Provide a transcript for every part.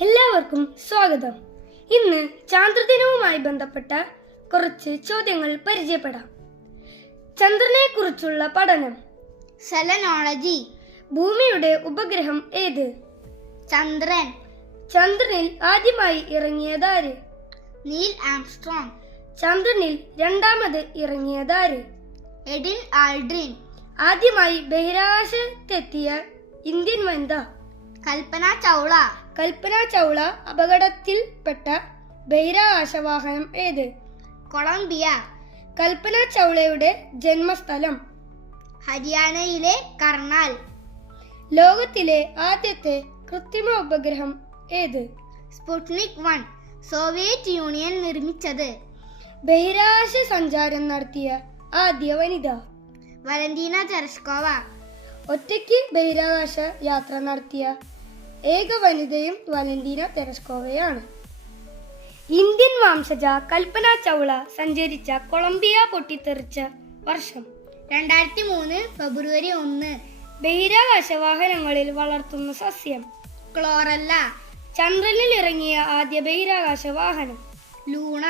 എല്ലാവർക്കും സ്വാഗതം. ഇന്ന് ചാന്ദ്രദിനവുമായി ബന്ധപ്പെട്ട കുറച്ച് ചോദ്യങ്ങൾ പരിചയപ്പെടാം. ചന്ദ്രനെ കുറിച്ചുള്ള പഠനം. സെലനോളജി ഭൂമിയുടെ ഉപഗ്രഹം ഏത്? ചന്ദ്രൻ. ചന്ദ്രനിൽ ആദ്യമായി ഇറങ്ങിയതാര്? നീൽ ആംസ്ട്രോങ് ചന്ദ്രനിൽ രണ്ടാമത് ഇറങ്ങിയതാര്? എഡിൻ ആൾഡ്രിൻ ആദ്യമായി ബഹിരാകാശത്തെത്തിയ ഇന്ത്യൻ വനിത. കൽപ്പന ചൗള. കൽപ്പന ചൗള അപകടത്തിൽപ്പെട്ട ബഹിരാകാശവാഹനം ഏത്? കൊളംബിയ. കൽപ്പന ചൗളയുടെ ജന്മസ്ഥലം. ഹരിയാനയിലെ കർണാൽ. ലോകത്തിലെ ആദ്യത്തെ കൃത്രിമ ഉപഗ്രഹം ഏത്? സ്പുട്നിക് വൺ സോവിയറ്റ് യൂണിയൻ നിർമ്മിച്ചത്. ബഹിരാകാശ സഞ്ചാരം നടത്തിയ ആദ്യ വനിത. വലന്റീന ചെറസ്കോവ ഒറ്റയ്ക്ക് ബഹിരാകാശ യാത്ര നടത്തിയ ഏക വനിതയും വലന്റീന തെരസ്കോവയാണ്. ഇന്ത്യൻ വംശജ കൽപ്പന ചൗള സഞ്ചരിച്ച കൊളംബിയ പൊട്ടിത്തെറിച്ച വർഷം രണ്ടായിരത്തി മൂന്ന് ഫെബ്രുവരി ഒന്ന്. ബഹിരാകാശ വാഹനങ്ങളിൽ വളർത്തുന്ന സസ്യം. ക്ലോറല്ല. ചന്ദ്രനിൽ ഇറങ്ങിയ ആദ്യ ബഹിരാകാശ വാഹനം. ലൂണ.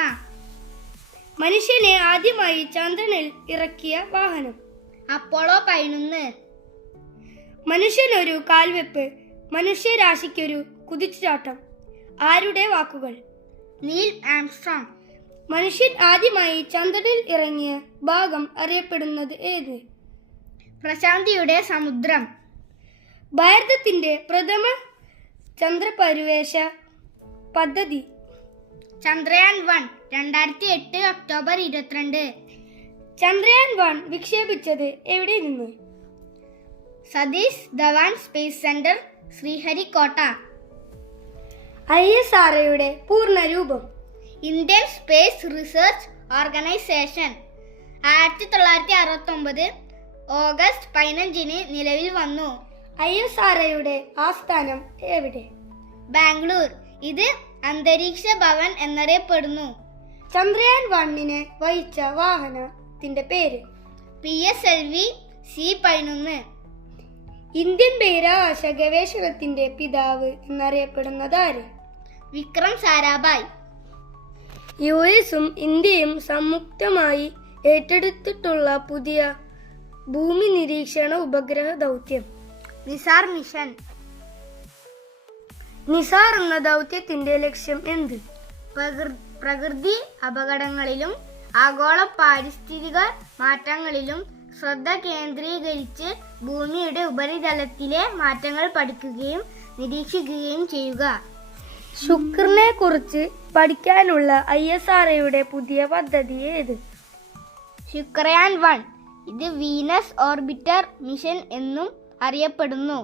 മനുഷ്യനെ ആദ്യമായി ചന്ദ്രനിൽ ഇറക്കിയ വാഹനം. അപ്പോളോ പതിനൊന്ന്. മനുഷ്യനൊരു കാൽവെപ്പ് മനുഷ്യരാശിക്കൊരു കുതിച്ചുചാട്ടം. ആരുടെ വാക്കുകൾ? Neil Armstrong. മനുഷ്യൻ ആദ്യമായി ചന്ദ്രനിൽ ഇറങ്ങിയ ഭാഗം അറിയപ്പെടുന്നത് ഏത്? പ്രശാന്തിയുടെ സമുദ്രം. ഭാരതത്തിന്റെ പ്രഥമ ചന്ദ്രപരിവേഷ പദ്ധതി. ചന്ദ്രയാൻ വൺ രണ്ടായിരത്തി എട്ട് ഒക്ടോബർ ഇരുപത്തിരണ്ട്. ചന്ദ്രയാൻ വൺ വിക്ഷേപിച്ചത് എവിടെ നിന്ന്? Satish Dhawan Space Centre Sriharikota. I S ആർഒയുടെ പൂർണ രൂപം ഇന്ത്യൻ സ്പേസ് റിസർച്ച് ഓർഗനൈസേഷൻ. ആയിരത്തി തൊള്ളായിരത്തി അറുപത്തി ഒമ്പത് ഓഗസ്റ്റ് പതിനഞ്ചിന് നിലവിൽ വന്നു. ഐ എസ് ആർ ഒയുടെ ആസ്ഥാനം എവിടെ? ബാംഗ്ലൂർ. ഇത് അന്തരീക്ഷ ഭവൻ എന്നറിയപ്പെടുന്നു. ചന്ദ്രയാൻ വണ്ണിനെ വഹിച്ച വാഹനത്തിന്റെ പേര്. P S L V C പതിനൊന്ന്. ഇന്ത്യൻ ബഹിരാകാശ ഗവേഷണത്തിന്റെ പിതാവ് എന്നറിയപ്പെടുന്നത് ആര് വിക്രം സാരാഭായ്. യു എസും ഇന്ത്യയും സംയുക്തമായി ഏറ്റെടുത്തിട്ടുള്ള പുതിയ ഭൂമി നിരീക്ഷണ ഉപഗ്രഹ ദൗത്യം. നിസാർ മിഷൻ. നിസാർ എന്ന ദൗത്യത്തിന്റെ ലക്ഷ്യം എന്ത്? പ്രകൃ- പ്രകൃതി അപകടങ്ങളിലും ആഗോള പാരിസ്ഥിതിക മാറ്റങ്ങളിലും ശ്രദ്ധ കേന്ദ്രീകരിച്ച് ഭൂമിയുടെ ഉപരിതലത്തിലെ മാറ്റങ്ങൾ പഠിക്കുകയും നിരീക്ഷിക്കുകയും ചെയ്യുക. ശുക്രനെ കുറിച്ച് പഠിക്കാനുള്ള ഐ എസ് ആർ ഒയുടെ പുതിയ പദ്ധതി ഏത്? ശുക്രയാൻ വൺ. ഇത് വീനസ് ഓർബിറ്റർ മിഷൻ എന്നും അറിയപ്പെടുന്നു.